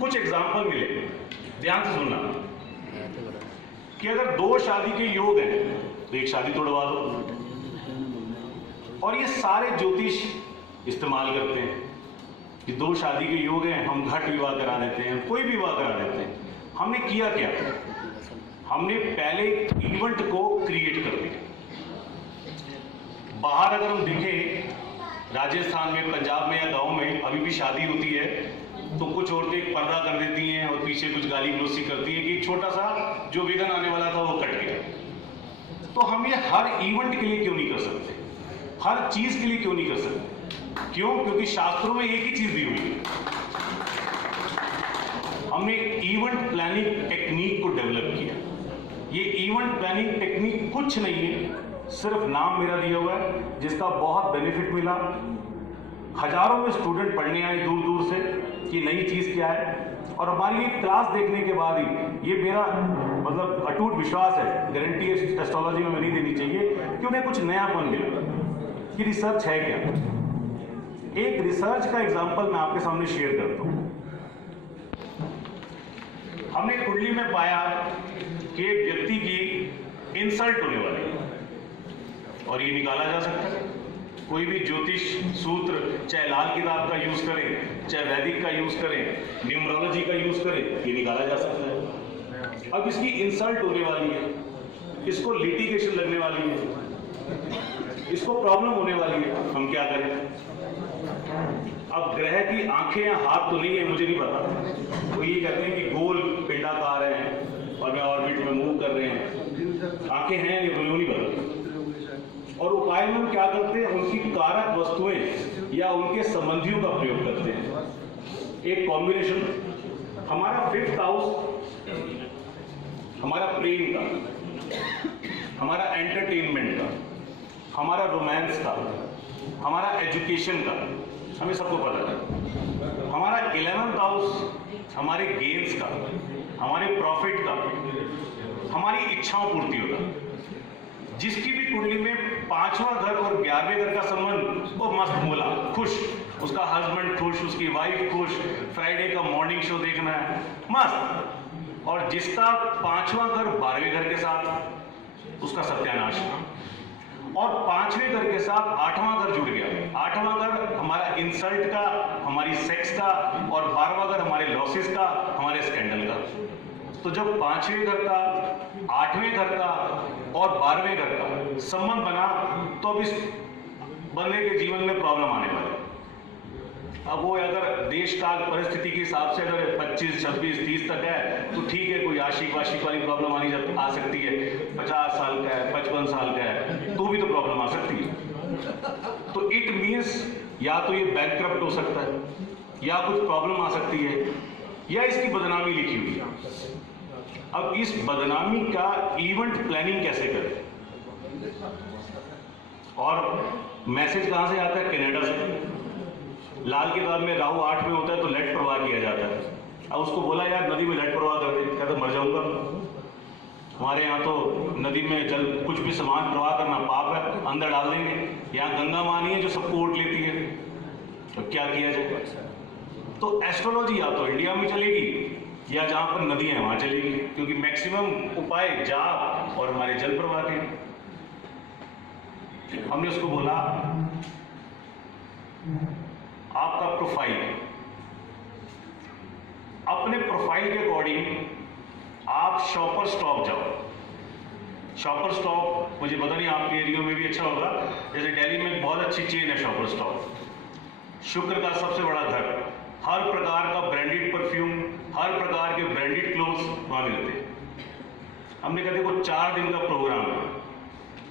कुछ एग्जाम्पल मिले, ध्यान से सुनना, कि अगर दो शादी के योग हैं तो एक शादी तोड़वा दो। और ये सारे ज्योतिष इस्तेमाल करते हैं कि दो शादी के योग हैं, हम घट विवाह करा देते हैं, कोई भी विवाह करा देते हैं। हमने किया क्या? हमने पहले इवेंट को क्रिएट कर दिया। बाहर अगर हम देखें, राजस्थान में, पंजाब में या गांव में अभी भी शादी होती है तो कुछ औरतें पर्दा कर देती हैं और पीछे कुछ गाली गलौजी करती हैं कि एक छोटा सा जो विघन आने वाला था वो कट गया। तो हम ये हर इवेंट के लिए क्यों नहीं कर सकते? हर चीज के लिए क्यों नहीं कर सकते? क्यों? क्योंकि शास्त्रों में एक ही चीज दी हुई है। हमने इवेंट प्लानिंग टेक्निक को डेवलप किया। ये इवेंट प्लानिंग टेक्निक कुछ नहीं है, सिर्फ नाम मेरा दिया हुआ है, जिसका बहुत बेनिफिट मिला। हजारों में स्टूडेंट पढ़ने आए दूर दूर से कि नई चीज क्या है, और हमारी ये क्लास देखने के बाद ही, ये मेरा मतलब अटूट विश्वास है, गारंटी एस्ट्रोलॉजी में नहीं देनी चाहिए, कि उन्हें कुछ नयापन मिला कि रिसर्च है क्या। एक रिसर्च का एग्जांपल मैं आपके सामने शेयर करता हूं। हमने कुंडली में पाया कि एक व्यक्ति की इंसल्ट होने वाली है और ये निकाला जा सकता है। कोई भी ज्योतिष सूत्र, चाहे लाल किताब का यूज करें, चाहे वैदिक का यूज करें, न्यूमरोलॉजी का यूज करें, ये निकाला जा सकता है। अब इसकी इंसल्ट होने वाली है, इसको लिटिगेशन लगने वाली है, इसको प्रॉब्लम होने वाली है, हम क्या करें? अब ग्रह की आंखें या हाथ तो नहीं है, मुझे नहीं पता। तो ये कहते हैं कि गोल पिंडाकार है और मैं ऑर्बिट में मूव कर रहे हैं, आंखें हैं नहीं, मुझे नहीं पता। और उपाय में हम क्या करते हैं? उनकी कारक वस्तुएं या उनके संबंधियों का प्रयोग करते हैं। एक कॉम्बिनेशन, हमारा 5th हाउस हमारा प्रेम का, हमारा एंटरटेनमेंट का, हमारा रोमांस का, हमारा एजुकेशन का, हमें सबको पता है। हमारा 11th हाउस हमारे गेन्स का, हमारे प्रॉफिट का, हमारी इच्छाओं पूर्ति होगा। जिसकी भी कुंडली में 5वां घर और 11वें घर का संबंध, वो मस्त मोला, खुश, उसका हस्बैंड खुश, उसकी वाइफ खुश, फ्राइडे का मॉर्निंग शो देखना है, मस्त। और जिसका 5वां घर 12वें घर के साथ, उसका सत्यानाश। और 5वें घर के साथ 8वां घर जुड़ गया। 8वां घर हमारा इंसल्ट का, हमारी सेक्स का, और 12वां घर हमारे लॉसेस का, हमारे स्कैंडल का। तो जब 5वें घर का, 8वें घर का और 12वें घर का संबंध बना, तो अब इस बंदे के जीवन में प्रॉब्लम आने वाली। अब वो अगर देश काल परिस्थिति के हिसाब से अगर 25, 26, 30 तक है तो ठीक है, कोई आशिक वाशिक वाली प्रॉब्लम आ सकती है। 50 साल का है, 55 साल का है, तो भी तो प्रॉब्लम आ सकती है। तो इट मीन्स या तो ये बैंकक्रप्ट हो सकता है, या कुछ प्रॉब्लम आ सकती है, या इसकी बदनामी लिखी हुई है। अब इस बदनामी का इवेंट प्लानिंग कैसे करें? और मैसेज कहां से आता है? कनाडा से। लाल किताब में राहु 8 में होता है तो लेट प्रवाह किया जाता है। अब उसको बोला यार नदी में लेट प्रवाह कर दे, कहता मर जाऊंगा। हमारे यहाँ तो नदी में जल कुछ भी सामान प्रवाह करना पाप है, अंदर डाल देंगे। यहाँ गंगा माँ नहीं है जो सबको वोट लेती है, तो क्या किया जाए? तो एस्ट्रोलॉजी या तो इंडिया में चलेगी या जहां पर नदी है वहां चलेगी, क्योंकि मैक्सिमम उपाय जाप और हमारे जल प्रवाह के। हमने उसको बोला आपका प्रोफाइल, अपने प्रोफाइल के अकॉर्डिंग आप शॉपर स्टॉप जाओ। शॉपर स्टॉप मुझे पता नहीं आपके एरिया में भी अच्छा होगा, जैसे दिल्ली में बहुत अच्छी चेन है शॉपर स्टॉप। शुक्र का सबसे बड़ा घर, हर प्रकार का ब्रांडेड परफ्यूम, हर प्रकार के ब्रांडेड क्लोथ्स वहां मिलते हैं। हमने कहा देखो 4 दिन का प्रोग्राम है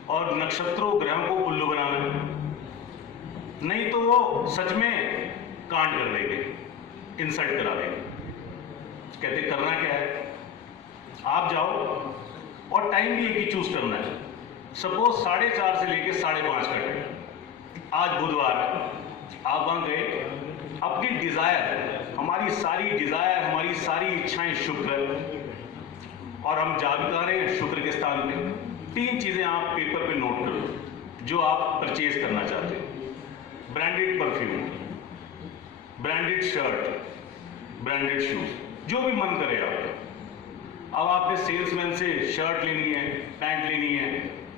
और नक्षत्रों ग्रहों को उल्लू बनाना है, नहीं तो वो सच में कांड कर देंगे, इंसल्ट करा देंगे। कहते करना क्या है? आप जाओ और टाइम भी एक ही चूज करना है। सपोज 4:30 से लेकर 5:30 का टाइम, आज बुधवार है, आप वहां गए, अपनी डिजायर, हमारी सारी डिजायर, हमारी सारी इच्छाएं शुक्र, और हम जागता रहे शुक्र के स्थान पे। 3 चीजें आप पेपर पे नोट करो जो आप परचेज करना चाहते हो। Branded perfume, branded shirt, branded shoes, जो भी मन करे आपका। अब आपने सेल्समैन से शर्ट लेनी है, पैंट लेनी है,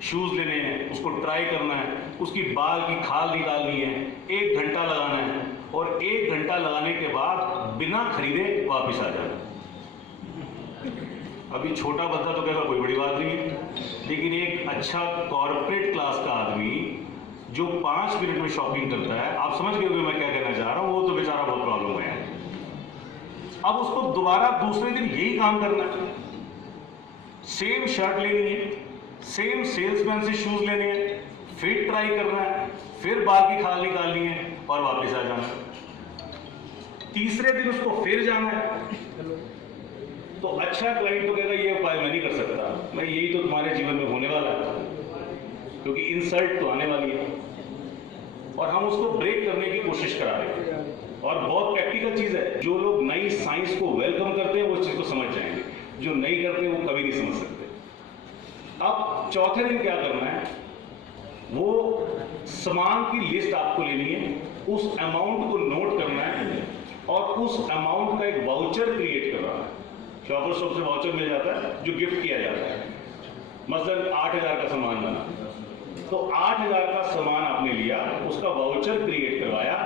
शूज लेने हैं, उसको ट्राई करना है, उसकी बाल की खाल निकालनी है, 1 घंटा लगाना है और 1 घंटा लगाने के बाद बिना खरीदे वापस आ जाना। अभी छोटा बच्चा तो कहेगा कोई बड़ी बात नहीं है, लेकिन एक अच्छा कॉर्पोरेट क्लास का आदमी जो 5 मिनट में शॉपिंग करता है, आप समझ गए होंगे मैं क्या कहना चाह रहा हूँ, वो तो बेचारा बहुत प्रॉब्लम है। अब उसको दोबारा दूसरे दिन यही काम करना है, सेम शर्ट लेनी है, सेम सेल्समैन से शूज लेने हैं, फिर ट्राई करना है, फिर बाल की खाल निकालनी है और वापस आ जाना है। तीसरे दिन उसको फिर जाना है। तो अच्छा क्लाइंट तो कहेगा ये उपाय मैं नहीं कर सकता, मैं यही तो तुम्हारे जीवन में होने वाला है, क्योंकि इंसल्ट तो आने वाली है और हम उसको ब्रेक करने की कोशिश करा रहे हैं। और बहुत प्रैक्टिकल चीज है, जो लोग नई साइंस को वेलकम करते हैं वो इस चीज को समझ जाएंगे, जो नहीं करते वो कभी नहीं समझ सकते। अब चौथे दिन क्या करना है, वो सामान की लिस्ट आपको लेनी है, उस अमाउंट को नोट करना है और उस अमाउंट का एक वाउचर क्रिएट करना है। शॉपर शॉप से वाउचर मिल जाता है जो गिफ्ट किया जाता है, मसलन 8,000 का सामान लाना, तो 8,000 का सामान आपने लिया, उसका वाउचर क्रिएट करवाया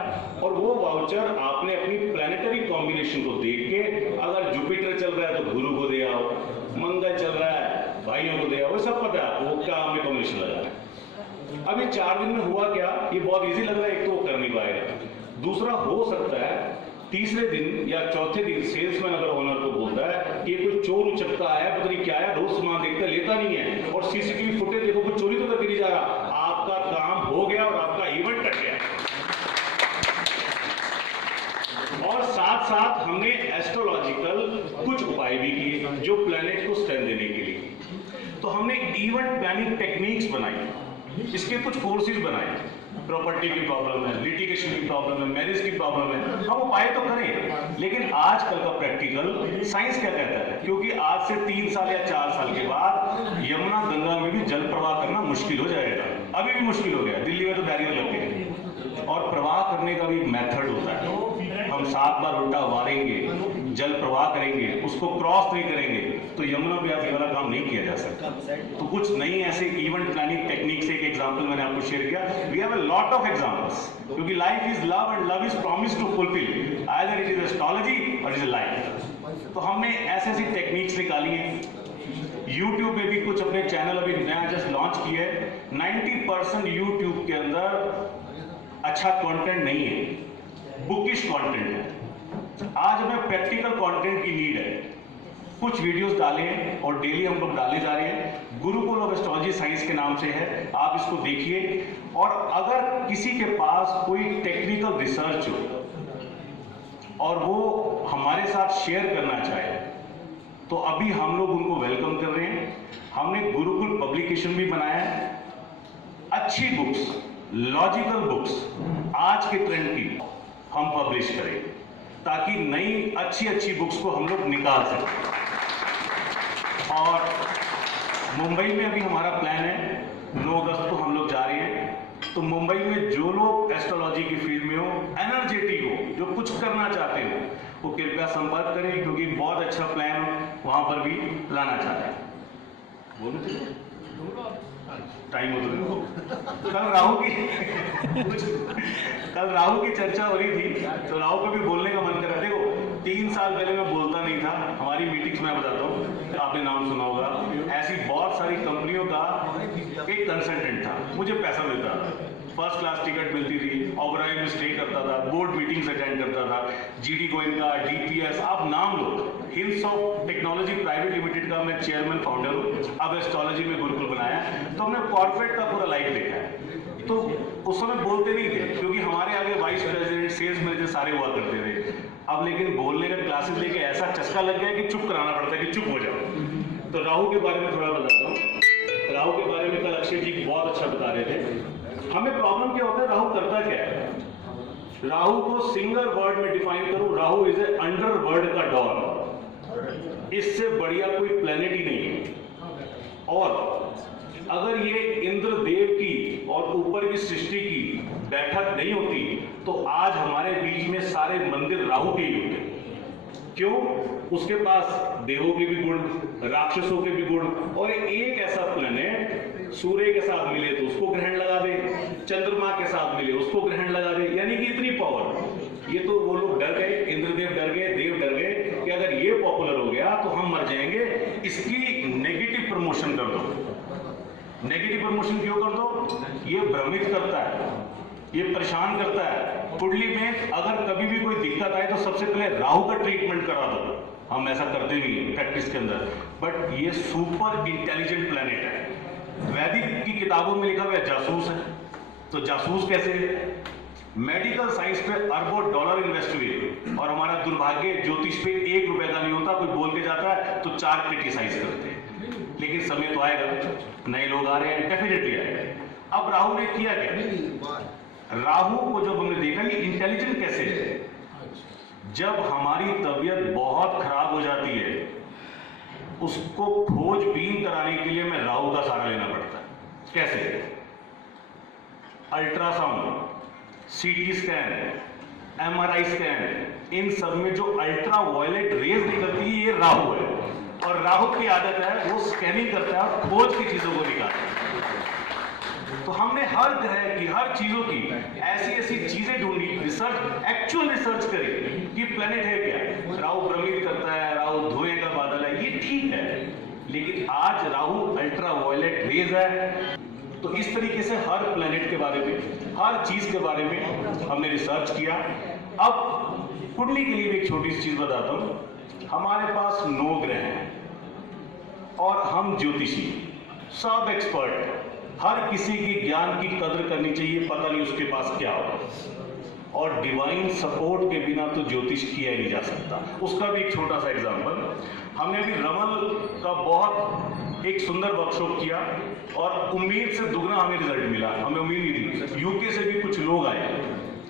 और वो वाउचर आपने अपनी प्लैनेटरी कॉम्बिनेशन को देख के, अगर जुपिटर चल रहा है तो गुरु को दे आओ, मंगल चल रहा है भाइयों को दे आओ, सब पता है आपको क्या हमने कॉम्बिनेशन लगाना है। अब ये 4 दिन में हुआ क्या, ये बहुत ईजी लग रहा है, एक तो वो कर नहीं पाएगा, दूसरा हो सकता है तीसरे दिन या चौथे दिन सेल्समैन अगर ओनर को बोलता है कि कोई चोर उचक्का है, पता नहीं क्या है, रोज सामान देखता लेता नहीं है और सीसीटीवी फुटेज देखो कोई चोरी तो करके नहीं जा रहा, आपका काम हो गया और आपका इवेंट कट गया। और साथ साथ हमने एस्ट्रोलॉजिकल कुछ उपाय भी किए जो प्लैनेट को स्ट्रेंथ देने के लिए। तो हमने इवेंट प्लानिंग टेक्निक्स बनाई, इसके कुछ कोर्सेज बनाए, प्रॉपर्टी की प्रॉब्लम है, लिटिगेशन की प्रॉब्लम है, मैरिज की प्रॉब्लम है, हम उपाय तो करें, लेकिन आजकल का प्रैक्टिकल साइंस क्या कहता है, क्योंकि आज से 3 साल या 4 साल के बाद यमुना गंगा में भी जल प्रवाह करना मुश्किल हो जाएगा। अभी भी मुश्किल हो गया, दिल्ली में तो बैरियर लग गए और प्रवाह करने का भी मेथड होता है, हम 7 बार उल्टा वारेंगे, जल प्रवाह करेंगे, उसको क्रॉस नहीं करेंगे तो यमुना ब्यास वाला काम नहीं किया जा सकता। तो कुछ नई ऐसे इवेंट प्लानिंग टेक्निक से एक एग्जांपल मैंने आपको शेयर किया। We have a lot of examples, क्योंकि life is love and love is promise to fulfil, either it is astrology और इट इज लाइफ। तो हमने ऐसे ऐसी टेक्निक्स निकाली हैं। YouTube में भी कुछ अपने चैनल अभी नया जस्ट लॉन्च किया है। 90% YouTube के अंदर अच्छा कंटेंट नहीं है, बुकिश कंटेंट है। आज हमें प्रैक्टिकल कंटेंट की नीड है। कुछ वीडियोस डाले हैं और डेली हम लोग डाले जा रहे हैं। गुरुकुल ऑफ एस्ट्रोलॉजी साइंस के नाम से है, आप इसको देखिए। और अगर किसी के पास कोई टेक्निकल रिसर्च हो और वो हमारे साथ शेयर करना चाहे तो अभी हम लोग उनको वेलकम कर रहे हैं। हमने गुरुकुल पब्लिकेशन भी बनाया है, अच्छी बुक्स, लॉजिकल बुक्स आज के ट्रेंड की हम पब्लिश करें ताकि नई अच्छी बुक्स को हम लोग निकाल सकें। और मुंबई में अभी हमारा प्लान है, 9 अगस्त को हम लोग जा रहे हैं। तो मुंबई में जो लोग एस्ट्रोलॉजी की फील्ड में हो, एनर्जेटिक हो, जो कुछ करना चाहते हो, वो कृपया संपर्क करें, क्योंकि बहुत अच्छा प्लान वहां पर भी लाना चाहते हैं। टाइम हो कल राहु की चर्चा हो रही थी, तो राहु को भी बोलने का मन कर रहा है। देखो 3 साल पहले मैं बोलता नहीं था, हमारी मीटिंग्स में बताता हूँ, आपने नाम सुना होगा, ऐसी बहुत सारी कंपनियों का एक कंसल्टेंट था, मुझे पैसा मिलता था, फर्स्ट क्लास टिकट मिलती थी, ओबराय में स्टे करता था, बोर्ड मीटिंग्स अटेंड करता था, जीडी गोयनका, डीपीएस, आप नाम लो, Hills of Technology Private Limited का मैं चेयरमैन फाउंडर हूँ। अब एस्ट्रोलॉजी में गुरुकुल बनाया, तो हमने कॉर्पोरेट का पूरा लाइफ देखा है। तो उस समय बोलते नहीं थे, क्योंकि हमारे आगे वाइस प्रेसिडेंट, सेल्स मैनेजर सारे हुआ करते थे। अब लेकिन बोलने का क्लासेस लेके ऐसा चस्का लग गया कि चुप कराना पड़ता है कि चुप हो जाओ। तो राहु के बारे में थोड़ा बताता हूँ। राहु के बारे में कल अक्षय जी बहुत अच्छा बता रहे थे। हमें प्रॉब्लम क्या होता है, राहु करता क्या है? राहु को सिंगल वर्ड में डिफाइन करूं, राहु इज ए अंडरवर्ल्ड का डॉन। इससे बढ़िया कोई प्लेनेट ही नहीं है। और अगर ये इंद्रदेव की और ऊपर की सृष्टि की बैठक नहीं होती तो आज हमारे बीच में सारे मंदिर राहु के ही होते। क्यों? उसके पास देवों के भी गुण, राक्षसों के भी गुण, और एक ऐसा प्लेनेट सूर्य के साथ मिले तो उसको ग्रहण लगा दे, चंद्रमा के साथ मिले उसको ग्रहण लगा दे, यानी कि इतनी पावर। ये तो वो लोग डर गए, इंद्रदेव डर गए, देव डर गए कि अगर ये पॉपुलर हो गया तो हम मर जाएंगे, इसकी नेगेटिव प्रमोशन कर दो। नेगेटिव प्रमोशन क्यों कर दो? ये भ्रमित करता है, ये परेशान करता है। कुंडली में अगर कभी भी कोई दिक्कत आए तो सबसे पहले राहु का ट्रीटमेंट करा दो, हम ऐसा करते भी हैं प्रैक्टिस के अंदर। बट ये सुपर इंटेलिजेंट प्लैनेट है। वैदिक की किताबों में लिखा हुआ जासूस है, तो जासूस कैसे? मेडिकल साइंस पे अरबों डॉलर इन्वेस्ट हुए और हमारा दुर्भाग्य ज्योतिष पे 1 रुपए का नहीं होता। कोई बोल के जाता है तो 4 क्रिटिसाइज करते हैं, लेकिन समय तो आएगा, नए लोग आ रहे हैं, डेफिनेटली आएगा। अब राहु ने किया क्या? राहु को जब हमने देखा ये इंटेलिजेंट कैसे है, जब हमारी तबीयत बहुत खराब हो जाती है उसको खोजबीन कराने के लिए मैं राहु का सहारा लेना पड़ता है। कैसे? Ultrasound, CT scan, MRI scan, इन सब में जो अल्ट्रा वायलेट रेज निकलती है ये राहु है, और राहु की आदत है वो स्कैनिंग करता है और खोज की चीजों को निकालता है। तो हमने हर ग्रह की, हर चीजों की ऐसी ऐसी चीजें ढूंढी, रिसर्च, एक्चुअल रिसर्च करी कि प्लेनेट है क्या। राहु भ्रमित करता है, राहु धुएं का बादल है, ये ठीक है, लेकिन आज राहु अल्ट्रा वायलेट रेज है। तो इस तरीके से हर प्लेनेट के बारे में, हर चीज के बारे में हमने रिसर्च किया। अब कुंडली के लिए एक छोटी सी चीज बताता हूं। हमारे पास 9 ग्रह हैं और हम ज्योतिषी, सब एक्सपर्ट हैं। हर किसी की ज्ञान की कदर करनी चाहिए, पता नहीं उसके पास क्या हो, और डिवाइन सपोर्ट के बिना तो ज्योतिष किया ही नहीं जा सकता। उसका भी एक छोटा सा एग्जांपल, हमने अभी रमल का बहुत एक सुंदर वर्कशॉप किया और उम्मीद से दुगना हमें रिजल्ट मिला। हमें उम्मीद नहीं थी। यूके से भी कुछ लोग आए,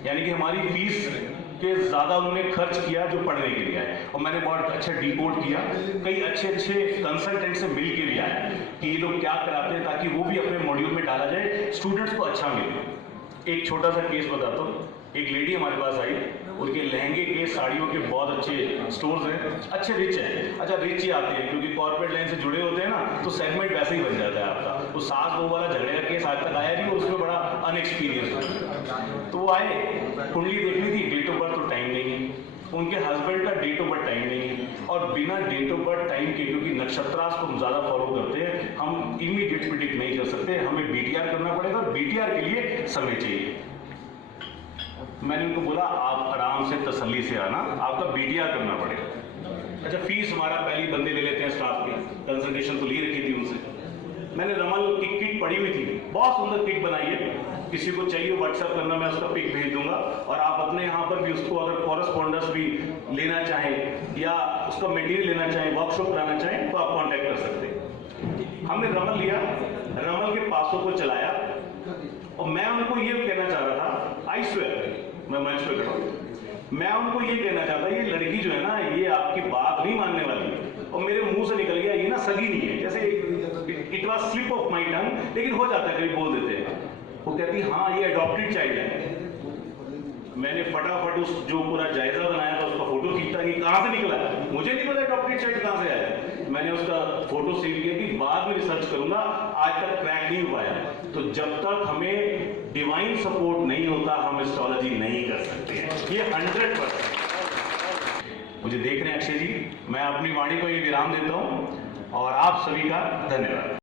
यानी कि हमारी फीस के ज्यादा उन्होंने खर्च किया जो पढ़ने के लिए आए, और मैंने बहुत अच्छा डिकोड किया। कई अच्छे अच्छे कंसल्टेंट से मिल के भी आए कि ये लोग क्या कराते हैं, ताकि वो भी अपने मॉड्यूल में डाला जाए, स्टूडेंट्स को अच्छा मिले। एक छोटा सा केस बताता हूँ। एक लेडी हमारे पास आई, उनके लहंगे के, साड़ियों के बहुत अच्छे स्टोर्स हैं, अच्छे रिच हैं। अच्छा, रिच ही आते हैं क्योंकि कॉर्पोरेट लाइन से जुड़े होते हैं ना, तो सेगमेंट वैसे ही बन जाता है आपका। तो सास बहू वाला झगड़े का केस आज तक आया नहीं, और उसमें बड़ा अनएक्सपीरियंस हो। तो वो आए, कुंडली देखनी थी, डेट ऑफ बर्थ तो टाइम नहीं है, उनके हस्बैंड का डेट ऑफ बर्थ टाइम नहीं है, और बिना डेट ऑफ बर्थ टाइम के, क्योंकि नक्षत्रास को हम ज्यादा फॉलो करते हैं, हम इमीडिएट प्रिडिक्ट नहीं कर सकते, हमें बीटीआर करना पड़ेगा, और बीटीआर के लिए समय चाहिए। मैंने उनको बोला आप आराम से तसल्ली से आना, आपका बीटीआर करना पड़ेगा। अच्छा, फीस हमारा पहले बंदे ले लेते हैं स्टाफ की, कंसल्टेशन तो ली रखी थी उनसे। मैंने रमल की किट पड़ी हुई थी, बहुत सुंदर किट बनाई है, किसी को चाहिए व्हाट्सएप करना, मैं उसका पिक भेज दूंगा, और आप अपने यहाँ पर भी उसको अगर कॉरेस्पॉन्डेंस भी लेना चाहें या उसका मटेरियल लेना चाहें, वर्कशॉप कराना चाहें, तो आप कॉन्टैक्ट कर सकते हैं। हमने रमल लिया, रमल के पासों को चलाया, और मैं उनको ये कहना चाह रहा था, आई स्वेयर, मैं मंच पे खड़ा हूं, मैं उनको ये कहना चाहता, ये लड़की जो है ना, ये आपकी बात नहीं मानने वाली। और मेरे मुंह से निकल गया, ये ना सगी नहीं है, जैसे it was slip of my टंग, लेकिन हो जाता है, कभी बोल देते हैं। वो कहती हाँ ये अडॉप्टेड चाइल्ड है। मैंने फटाफट उस जो पूरा जायजा बनाया था उसका फोटो खींचा कि कहाँ से निकला है, मुझे नहीं पता अडॉप्टेड चाइल्ड कहाँ से आया। मैंने उसका फोटो सेव किया कि बाद में रिसर्च करूंगा, आज तक क्रैक नहीं हुआ है। तो जब तक हमें डिवाइन सपोर्ट नहीं होता हम एस्ट्रोलॉजी नहीं कर सकते हैं, ये 100%। मुझे देख रहे हैं अक्षय जी, मैं अपनी वाणी को ये विराम देता हूँ और आप सभी का धन्यवाद।